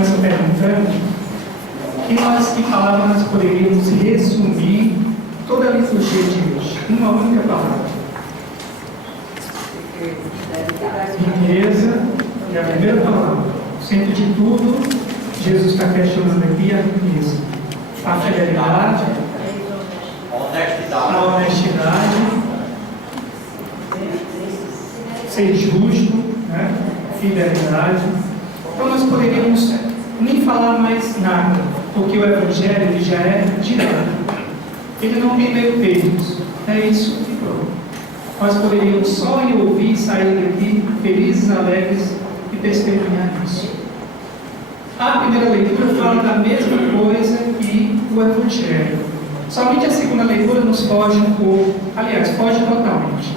começa perguntando que palavra nós poderíamos resumir toda a liturgia de hoje, uma única palavra. Riqueza é a primeira palavra. No centro de tudo, Jesus está questionando aqui a riqueza, a fidelidade, a honestidade, ser justo, né? Fidelidade. Então nós poderíamos nem falar mais nada, porque o Evangelho ele já é direto. Ele não tem meio termos. É isso e pronto. Nós poderíamos só ir ouvir e sair daqui felizes, alegres e testemunhar isso. A primeira leitura fala da mesma coisa que o Evangelho. Somente a segunda leitura nos foge um pouco, aliás, foge totalmente.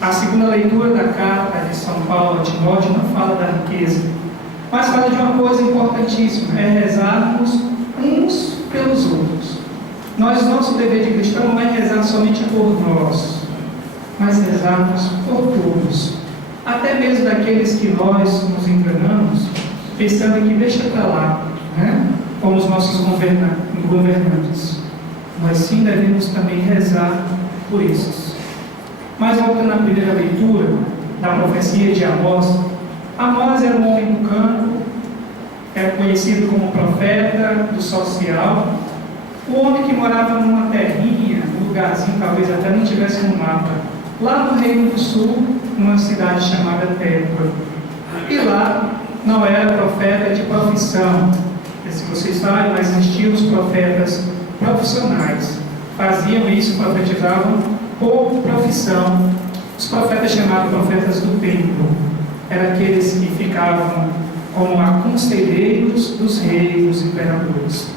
A segunda leitura da carta de São Paulo a Timóteo não fala da riqueza, mas fala de uma coisa importantíssima, é rezarmos uns pelos outros. Nosso dever de cristão não é rezar somente por nós, mas rezarmos por todos, até mesmo daqueles que nós nos enganamos, pensando que deixa para lá, né? Como os nossos governantes. Nós sim devemos também rezar por esses. Mas voltando à primeira leitura da profecia de Amós, Amós era um homem do campo, era conhecido como profeta do social, o homem que morava numa terrinha, num lugarzinho, talvez até nem tivesse no mapa, lá no Reino do Sul, numa cidade chamada Tébora. E lá não era profeta de profissão. Se vocês sabem, mas existiam os profetas profissionais. Faziam isso, profetizavam por profissão. Os profetas chamados profetas do templo eram aqueles que ficavam como aconselheiros dos reis, dos imperadores.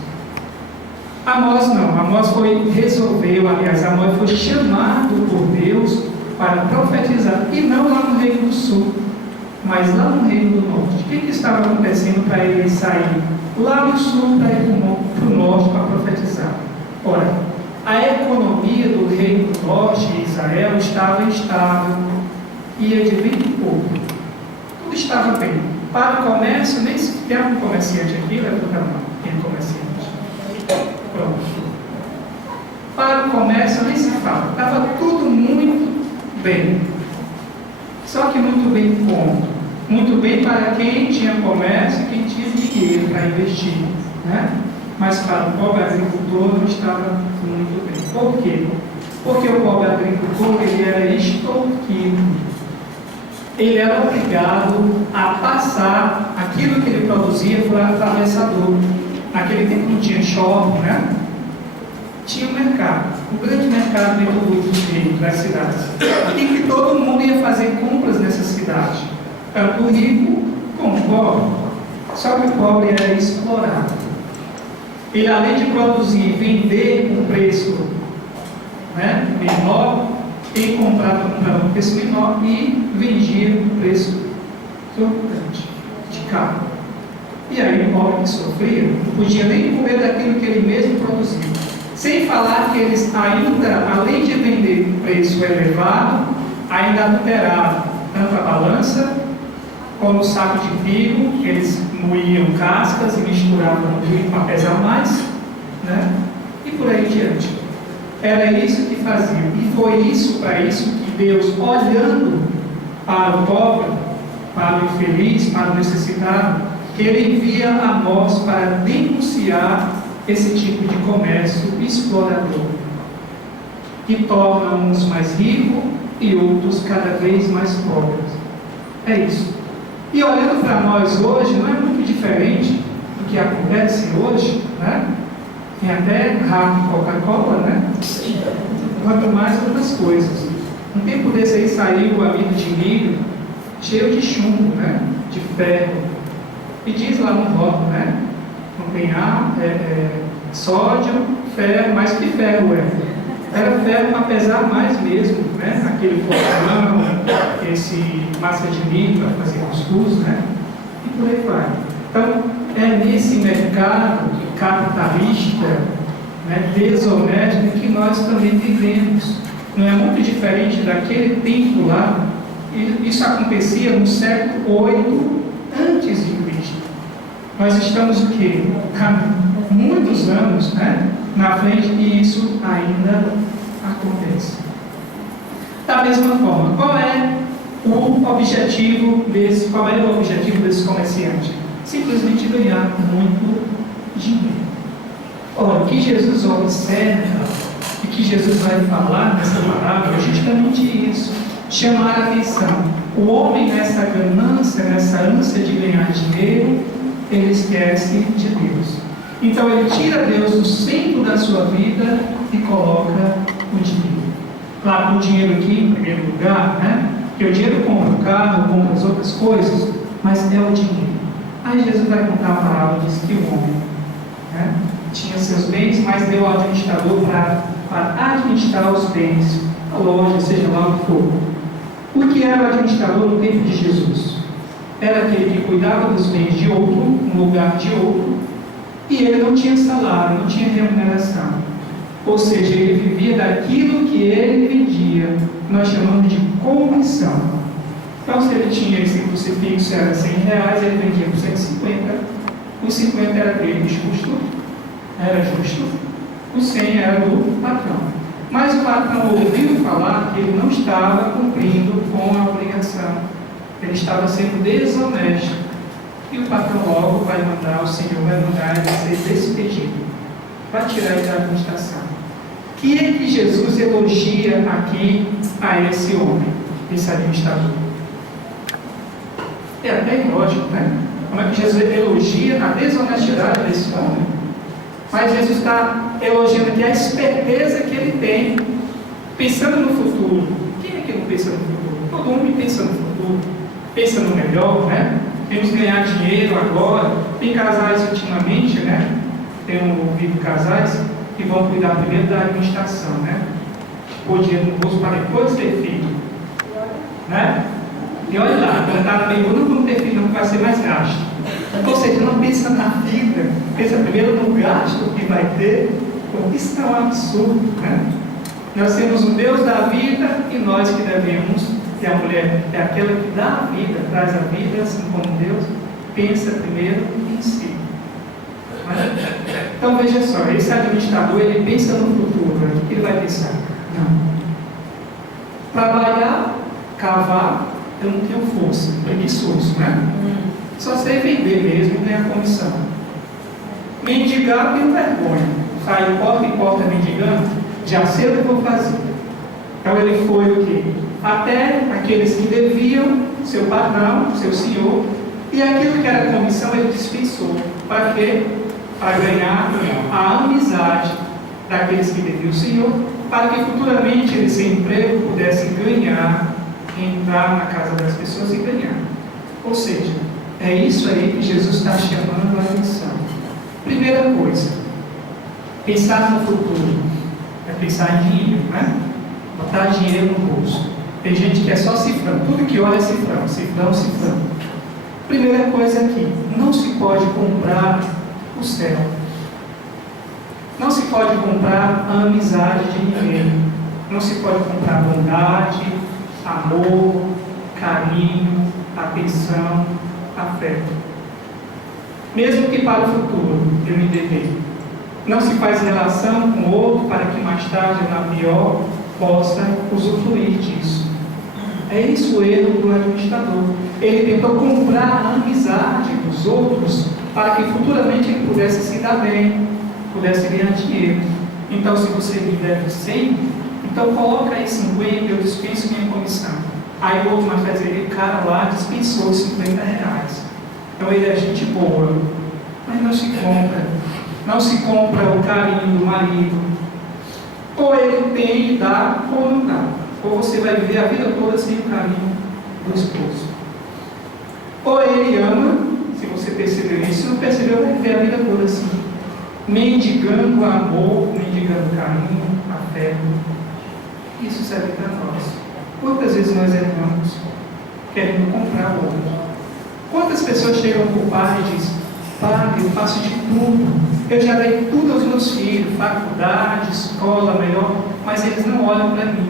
Amós não, Amós Amós foi chamado por Deus para profetizar, e não lá no Reino do Sul, mas lá no Reino do Norte. O que estava acontecendo para ele sair lá no Sul para ir para o Norte para profetizar? Ora, a economia do Reino do Norte, Israel, estava instável, ia de bem pouco. Tudo estava bem. Para o comércio, nem se tem um comerciante aqui, levanta a mão, tem um comerciante. Pronto. Para o comércio, nem se fala. Estava tudo muito bem. Só que muito bem como? Muito bem para quem tinha comércio e quem tinha dinheiro para investir, né? Mas para o pobre agricultor não estava muito bem. Por quê? Porque o pobre agricultor ele era extorquido. Ele era obrigado a passar aquilo que ele produzia por atravessador. Naquele tempo não tinha shopping, né? Tinha um mercado, um grande mercado dentro dos reinos, das cidades, e que todo mundo ia fazer compras nessa cidade, tanto o rico como o pobre. Só que o pobre era explorado. Ele, além de produzir e vender um preço, né, menor, ele comprava um preço menor e vendia um preço exorbitante, de caro. E aí o pobre que sofria não podia nem comer daquilo que ele mesmo produzia. Sem falar que eles ainda, além de vender um preço elevado, ainda adulteravam tanto a balança como o saco de trigo, que eles moíam cascas e misturavam no trigo para pesar mais, né? E por aí diante. Era isso que faziam. E foi isso, para isso, que Deus, olhando para o pobre, para o infeliz, para o necessitado, que Ele envia Amós para denunciar esse tipo de comércio explorador, que torna uns mais ricos e outros cada vez mais pobres. É isso. E olhando para nós hoje, não é muito diferente do que acontece hoje, né? Tem até rato Coca-Cola, né? Quanto mais outras coisas. Um tempo desse aí saiu o amido de milho cheio de chumbo, né? De ferro. E diz lá no rótulo, né? Não tem sódio, ferro, mas que ferro é? Era ferro para pesar mais mesmo, né? Aquele flocão, esse massa de milho para fazer cuscuz, né? E por aí vai. Então, é nesse mercado capitalista, né, desonesto, que nós também vivemos. Não é muito diferente daquele tempo lá. Isso acontecia no século VIII antes de Cristo. Nós estamos o quê? Há muitos anos, né, na frente, e isso ainda acontece. Da mesma forma, qual é o objetivo desse comerciante? Simplesmente ganhar muito dinheiro. Ora, o que Jesus observa e que Jesus vai falar nessa palavra é justamente isso: chamar a atenção. O homem, nessa ganância, nessa ânsia de ganhar dinheiro, ele esquece de Deus. Então ele tira Deus do centro da sua vida e coloca o dinheiro. Claro, o dinheiro aqui em primeiro lugar, né? Porque o dinheiro compra o carro, compra as outras coisas, mas é o dinheiro. Aí Jesus vai contar a parábola, diz que o homem, né, tinha seus bens, mas deu ao administrador para administrar os bens, a loja, seja lá o que for. O que era o administrador no tempo de Jesus? Era aquele que cuidava dos bens de outro, no lugar de outro, e ele não tinha salário, não tinha remuneração. Ou seja, ele vivia daquilo que ele vendia. Nós chamamos de comissão. Então, se ele tinha esse crucifixo, era R$100, ele vendia por 150. Os 50 era dele, era justo. O 100 era do patrão. Mas o patrão ouviu falar que ele não estava cumprindo com a obrigação. Ele estava sendo desonesto. E o patrão logo vai mandar, o Senhor vai mandar ele ser despedido. Vai tirar ele da administração. O que é que Jesus elogia aqui a esse homem, esse administrador? É até ilógico, né? Como é que Jesus elogia a desonestidade desse homem? Mas Jesus está elogiando aqui a esperteza que ele tem, pensando no futuro. Quem é que não pensa no futuro? Todo mundo pensa no futuro, pensa no melhor, né? Temos que ganhar dinheiro agora. Tem casais ultimamente, né? Tenho ouvido casais que vão cuidar primeiro da administração, né? Pôr dinheiro no bolso para depois ter filho, né? E olha lá, quando está bem, não vamos ter filho, não vai ser mais gasto. Ou seja, não pensa na vida, pensa primeiro no gasto que vai ter. Isso é um absurdo, né? Nós temos um Deus da vida e nós que devemos, e a mulher é aquela que dá a vida, traz a vida, assim como Deus, pensa primeiro em si. Então veja só, esse administrador, ele pensa no futuro, né? O que ele vai pensar? Não. Trabalhar, cavar, eu não tenho força, preguiçoso, né? Só sei vender mesmo e ganhar comissão. Mendigar, tenho vergonha. Sair porta em porta mendigando, já sei o que eu vou fazer. Então ele foi o quê? Até aqueles que deviam, seu patrão, seu senhor, e aquilo que era comissão ele dispensou. Para quê? Para ganhar a amizade daqueles que deviam o Senhor, para que futuramente ele, sem emprego, pudesse ganhar, entrar na casa das pessoas e ganhar. Ou seja, é isso aí que Jesus está chamando a atenção. Primeira coisa, pensar no futuro, é pensar em dinheiro, né? Botar dinheiro no bolso. Tem gente que é só cifrão, tudo que olha é cifrão, cifrão, cifrão. Primeira coisa aqui, não se pode comprar o céu. Não se pode comprar a amizade de ninguém. Não se pode comprar bondade, amor, carinho, atenção, afeto. Mesmo que para o futuro, eu me dever. Não se faz relação com o outro para que mais tarde, na pior, possa usufruir disso. É isso o erro do administrador. Ele tentou comprar a amizade dos outros para que futuramente ele pudesse se dar bem, pudesse ganhar dinheiro. Então, se você me deve 100, então coloca aí 50, eu dispenso minha comissão. Aí o outro vai fazer, o cara lá dispensou os R$50. Então ele é gente boa, mas não se compra. Não se compra o carinho do marido. Ou ele tem e dá, ou não dá. Ou você vai viver a vida toda sem o carinho do esposo. Ou ele ama, se você percebeu isso, se não percebeu, vai viver a vida toda assim, mendigando amor, mendigando carinho, afeto. Isso serve para nós. Quantas vezes nós erramos querendo comprar o outro? Quantas pessoas chegam para o pai e dizem: Pai, eu faço de tudo, eu já dei tudo aos meus filhos, faculdade, escola, melhor, mas eles não olham para mim.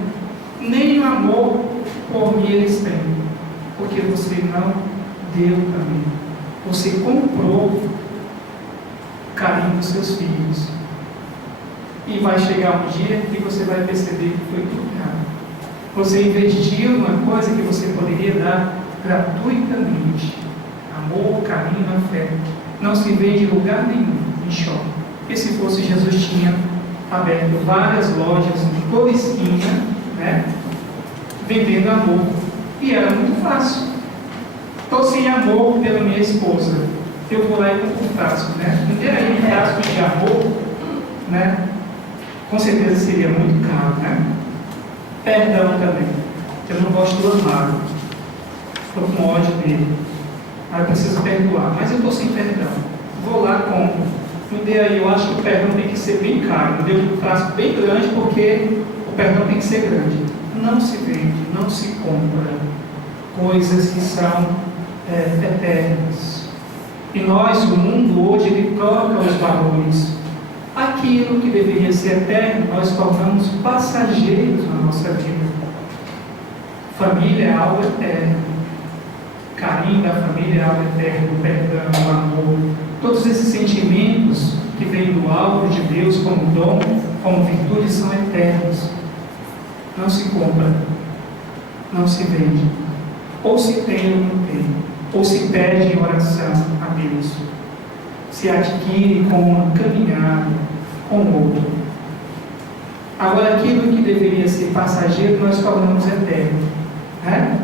Nem o amor por mim eles têm, porque você não deu para mim. Você comprou o carinho dos seus filhos. E vai chegar um dia que você vai perceber que foi tudo errado. Você investiu numa coisa que você poderia dar gratuitamente. Amor, carinho, afeto. Não se vende em lugar nenhum, em shopping. E se fosse, Jesus tinha aberto várias lojas em toda esquina, né, vendendo amor. E era muito fácil. Estou sem amor pela minha esposa. Eu vou lá e compro um frasco, né? Não tem aí um frasco de amor, né? Com certeza seria muito caro, né? Perdão também. Eu não gosto do amado. Estou com ódio dele. Aí eu preciso perdoar. Mas eu estou sem perdão. Vou lá, compro. Me dê aí, eu acho que o perdão tem que ser bem caro. Me dê um frasco bem grande, porque o perdão tem que ser grande. Não se vende, não se compra coisas que são eternas. E nós, o mundo hoje, ele troca os valores. Aquilo que deveria ser eterno, nós tornamos passageiros na nossa vida. Família é algo eterno. Carinho da família é algo eterno. O perdão, o amor. Todos esses sentimentos que vêm do alto de Deus como dom, como virtude, são eternos. Não se compra. Não se vende. Ou se tem ou não tem. Ou se pede em oração a Deus. Se adquire com uma caminhada com o outro. Agora, aquilo que deveria ser passageiro, nós tornamos eterno. Né?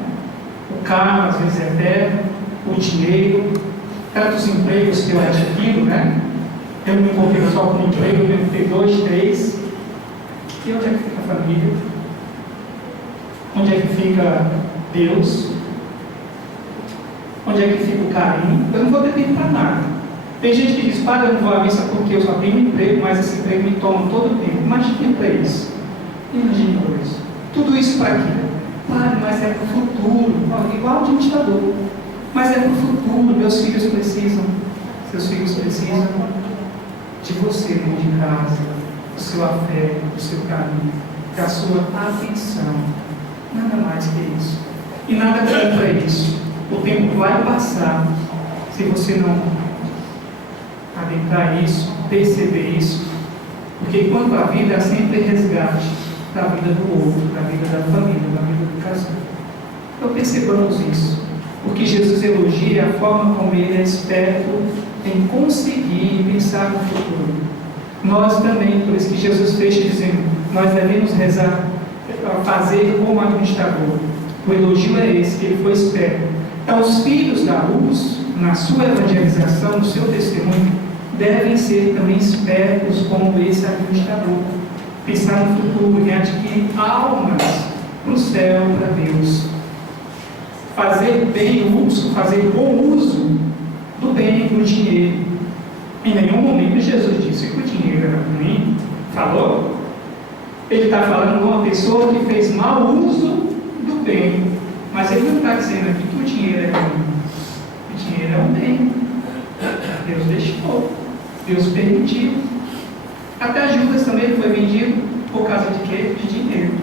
O carro, às vezes, é eterno. O dinheiro, tantos empregos que eu adquiro, né? Eu não me envolvi só com emprego, eu devo ter 2, 3. E onde é que fica a família? Onde é que fica Deus? Onde é que fica o carinho? Eu não vou ter tempo para nada. Tem gente que diz, padre, eu não vou à missa porque eu só tenho um emprego, mas esse emprego me toma todo o tempo. Imagine para isso. Imagine para isso. Tudo isso para quê? Padre, mas é para o futuro. Igual de ditador. Mas é para o futuro. Meus filhos precisam. Seus filhos precisam de você dentro de casa, do seu afeto, do seu carinho, da sua atenção. Nada mais que isso. E nada contra isso. O tempo vai passar se você não adentrar isso, perceber isso, porque enquanto a vida é sempre resgate da vida do outro, da vida da família, da vida do casal. Então percebamos isso, porque Jesus elogia a forma como ele é esperto em conseguir pensar no futuro. Nós também, por isso que Jesus fecha dizendo, nós devemos rezar, fazer como administrador. O elogio é esse, que ele foi esperto. Então, os filhos da luz, na sua evangelização, no seu testemunho, devem ser também espertos como esse administrador. Pensar no futuro e adquirir almas para o céu, para Deus. Fazer bem uso, fazer bom uso do bem, do dinheiro. Em nenhum momento Jesus disse que o dinheiro era ruim. Falou? Ele está falando de uma pessoa que fez mau uso do bem. Mas ele não está dizendo aqui que o dinheiro é ruim. O dinheiro é um bem. Deus deixou. Deus permitiu. Até Judas também foi vendido por causa de quê? De dinheiro.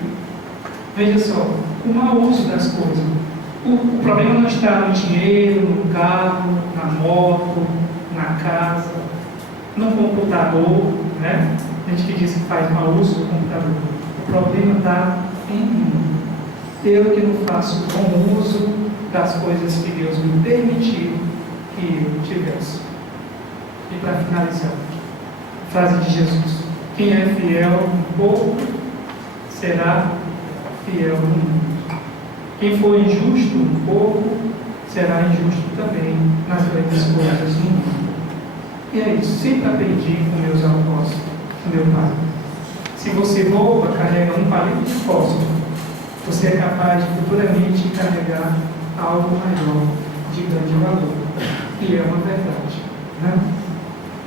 Veja só, o mau uso das coisas. O problema não está no dinheiro, no carro, na moto, na casa, no computador, né? A gente que diz que faz mau uso do computador. O problema está em mim. Eu que não faço bom uso das coisas que Deus me permitiu que eu tivesse. E para finalizar, frase de Jesus: quem é fiel no pouco, será fiel no muito. Quem for injusto no pouco, será injusto também nas grandes coisas no mundo. E é isso, sempre aprendi com meus avós, com meu pai. Se você rouba, carrega um palito de fósforo, você é capaz de futuramente carregar algo maior, de grande valor. E é uma verdade, né?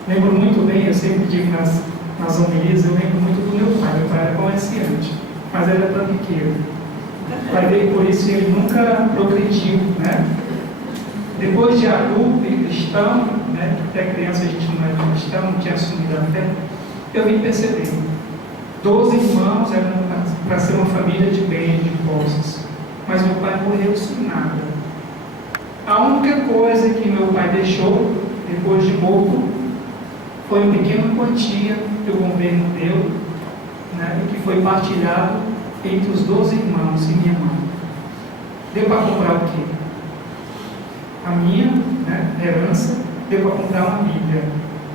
Lembro muito bem, eu sempre digo nas homilias, eu lembro muito do meu pai. Meu pai era comerciante, mas era trambiqueiro. Vai ver, por isso ele nunca progrediu, né? Depois de adulto e cristão, né? Até criança a gente não era cristão, não tinha assumido a fé, eu vim perceber. 12 irmãos eram para ser uma família de bens, de posses. Mas meu pai morreu sem nada. A única coisa que meu pai deixou, depois de morto, foi uma pequena quantia que o governo deu, né, e que foi partilhado entre os 12 irmãos e minha mãe. Deu para comprar o quê? A minha, né, herança, deu para comprar uma Bíblia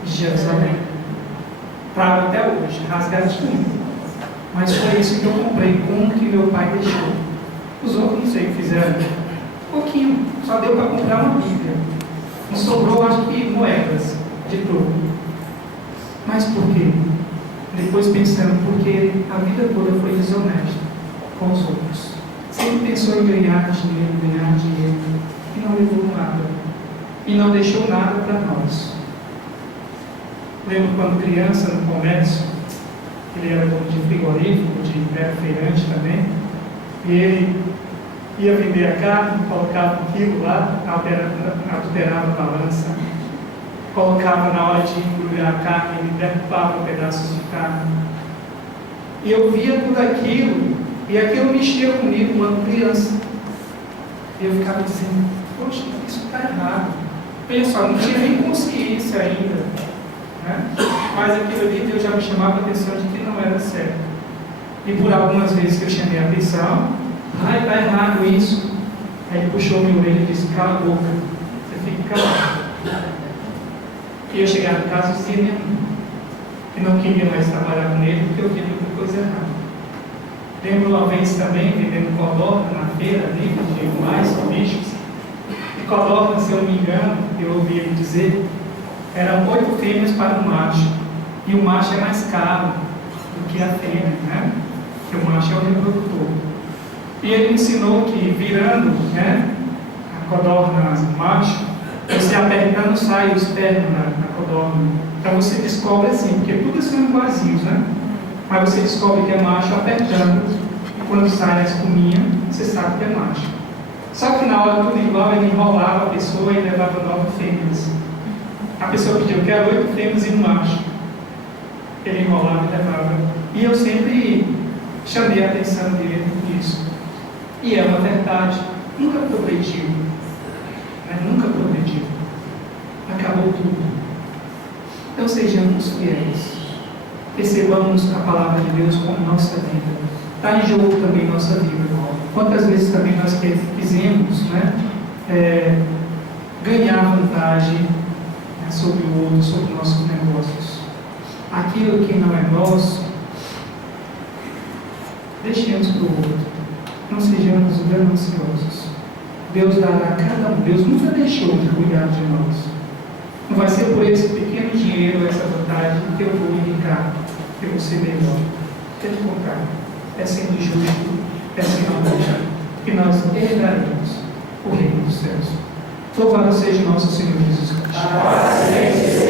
de Jerusalém. Trago até hoje, rasgadinho. Mas foi isso que eu comprei com o que meu pai deixou. Os outros não sei o que fizeram. Pouquinho, só deu para comprar uma Bíblia. Não sobrou, acho que, moedas de troco. Mas por quê? Depois pensando, porque a vida toda foi desonesta com os outros. Sempre pensou em ganhar dinheiro, e não levou nada. E não deixou nada para nós. Lembro quando criança, no comércio, ele era dono de frigorífico, de feirante também, e ele ia vender a carne, colocava um quilo lá, adulterava a balança, colocava na hora de embrulhar a carne, ele derrubava pedaços de carne. E eu via tudo aquilo, e aquilo mexia comigo, uma criança. E eu ficava dizendo, poxa, isso está errado. Pessoal, não tinha nem consciência ainda, né? Mas aquilo ali Deus já me chamava a atenção de que não era certo. E por algumas vezes que eu chamei a atenção, está errado isso. Aí ele puxou meu orelha e disse, cala a boca, você fica calado. E eu chegava em casa e dizia minha mãe, que não queria mais trabalhar com ele porque eu via muita coisa errada. Lembro uma vez também, vendendo codorna na feira, livro de animais, bichos. E codorna, se eu não me engano, eu ouvi ele dizer, eram 8 fêmeas para um macho. E o macho é mais caro do que a fêmea, né? Porque o macho é o reprodutor. E ele ensinou que virando, né, a codorna macho, você apertando sai o esperma na codorna. Então você descobre assim, porque tudo são vazios, né? Mas você descobre que é macho apertando. E quando sai a espuminha, você sabe que é macho. Só que na hora tudo igual, ele enrolava a pessoa e levava 9 fêmeas. A pessoa pediu, eu quero 8 fêmeas e um macho. Ele enrolava e levava. E eu sempre chamei a atenção dele nisso. E é uma verdade. Nunca progrediu. Né? Nunca progrediu. Acabou tudo. Então sejamos fiéis. Recebamos a palavra de Deus como nossa vida. Está em jogo também nossa vida. Quantas vezes também nós quisemos, né, ganhar vantagem, né, sobre o outro, sobre nossos negócios. Aquilo que não é nosso, deixemos para o outro. Não sejamos gananciosos. Deus dará a cada um. Deus nunca deixou de cuidar de nós. Não vai ser por esse pequeno dinheiro, essa vantagem, que eu vou enricar, que eu vou ser melhor. Pelo contrário, é sendo justo, é sendo amor, que nós herdaremos o reino dos céus. Louvado seja nosso Senhor Jesus Cristo.